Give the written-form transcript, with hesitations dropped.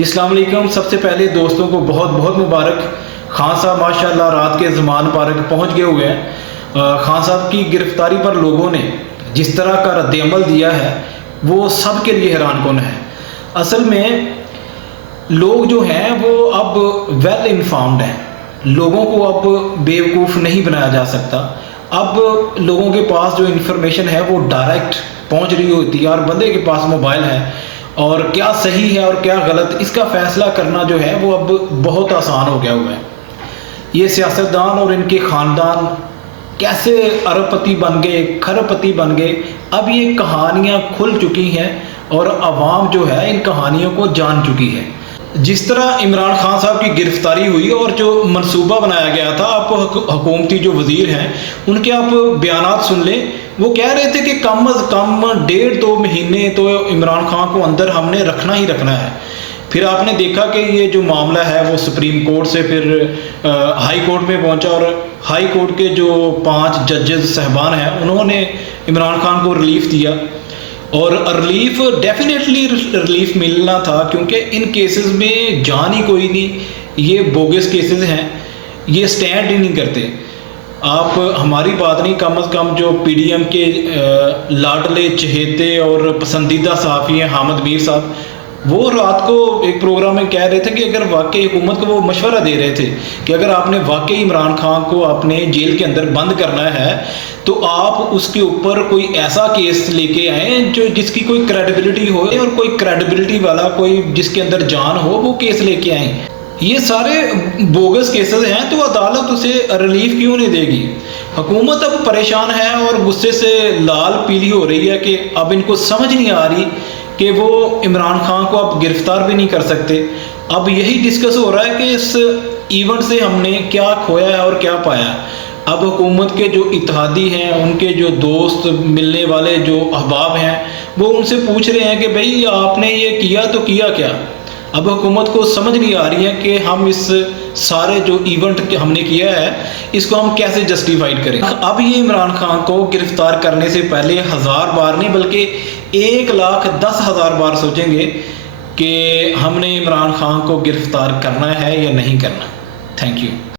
جی السلام علیکم۔ سب سے پہلے دوستوں کو بہت بہت مبارک۔ خان صاحب ماشاءاللہ رات کے زمان پارک پہنچ گئے ہوئے ہیں۔ خان صاحب کی گرفتاری پر لوگوں نے جس طرح کا رد عمل دیا ہے وہ سب کے لیے حیران کن ہے۔ اصل میں لوگ جو ہیں وہ اب ویل انفارمڈ ہیں، لوگوں کو اب بیوقوف نہیں بنایا جا سکتا۔ اب لوگوں کے پاس جو انفارمیشن ہے وہ ڈائریکٹ پہنچ رہی ہوتی ہے، اور بندے کے پاس موبائل ہے اور کیا صحیح ہے اور کیا غلط اس کا فیصلہ کرنا جو ہے وہ اب بہت آسان ہو گیا ہوا ہے۔ یہ سیاستدان اور ان کے خاندان کیسے ارب پتی بن گئے، کھرب پتی بن گئے، اب یہ کہانیاں کھل چکی ہیں اور عوام جو ہے ان کہانیوں کو جان چکی ہے۔ جس طرح عمران خان صاحب کی گرفتاری ہوئی اور جو منصوبہ بنایا گیا تھا، آپ حکومتی جو وزیر ہیں ان کے آپ بیانات سن لیں۔ وہ کہہ رہے تھے کہ کم از کم 1.5-2 مہینے تو عمران خان کو اندر ہم نے رکھنا ہی رکھنا ہے۔ پھر آپ نے دیکھا کہ یہ جو معاملہ ہے وہ سپریم کورٹ سے پھر ہائی کورٹ میں پہنچا، اور ہائی کورٹ کے جو 5 ججز صاحبان ہیں انہوں نے عمران خان کو ریلیف دیا، اور ریلیف ڈیفینیٹلی ریلیف ملنا تھا، کیونکہ ان کیسز میں جان ہی کوئی نہیں، یہ بوگس کیسز ہیں، یہ سٹینڈ ہی نہیں کرتے۔ آپ ہماری بات نہیں، کم از کم جو پی ڈی ایم کے لاڈلے چہیتے اور پسندیدہ صحافی ہیں حامد میر صاحب، وہ رات کو ایک پروگرام میں کہہ رہے تھے کہ اگر واقعی حکومت کو وہ مشورہ دے رہے تھے کہ اگر آپ نے واقعی عمران خان کو اپنے جیل کے اندر بند کرنا ہے تو آپ اس کے اوپر کوئی ایسا کیس لے کے آئیں جو جس کی کوئی کریڈیبلٹی ہو، اور کوئی کریڈیبلٹی والا کوئی جس کے اندر جان ہو وہ کیس لے کے آئیں۔ یہ سارے بوگس کیسز ہیں تو عدالت اسے ریلیف کیوں نہیں دے گی؟ حکومت اب پریشان ہے اور غصے سے لال پیلی ہو رہی ہے کہ اب ان کو سمجھ نہیں آ رہی کہ وہ عمران خان کو اب گرفتار بھی نہیں کر سکتے۔ اب یہی ڈسکس ہو رہا ہے کہ اس ایونٹ سے ہم نے کیا کھویا ہے اور کیا پایا۔ اب حکومت کے جو اتحادی ہیں، ان کے جو دوست ملنے والے جو احباب ہیں، وہ ان سے پوچھ رہے ہیں کہ بھئی آپ نے یہ کیا تو کیا کیا؟ اب حکومت کو سمجھ نہیں آ رہی ہے کہ ہم اس سارے جو ایونٹ ہم نے کیا ہے اس کو ہم کیسے جسٹیفائیڈ کریں۔ اب یہ عمران خان کو گرفتار کرنے سے پہلے 1000 بار نہیں بلکہ 1,10,000 بار سوچیں گے کہ ہم نے عمران خان کو گرفتار کرنا ہے یا نہیں کرنا۔ Thank you.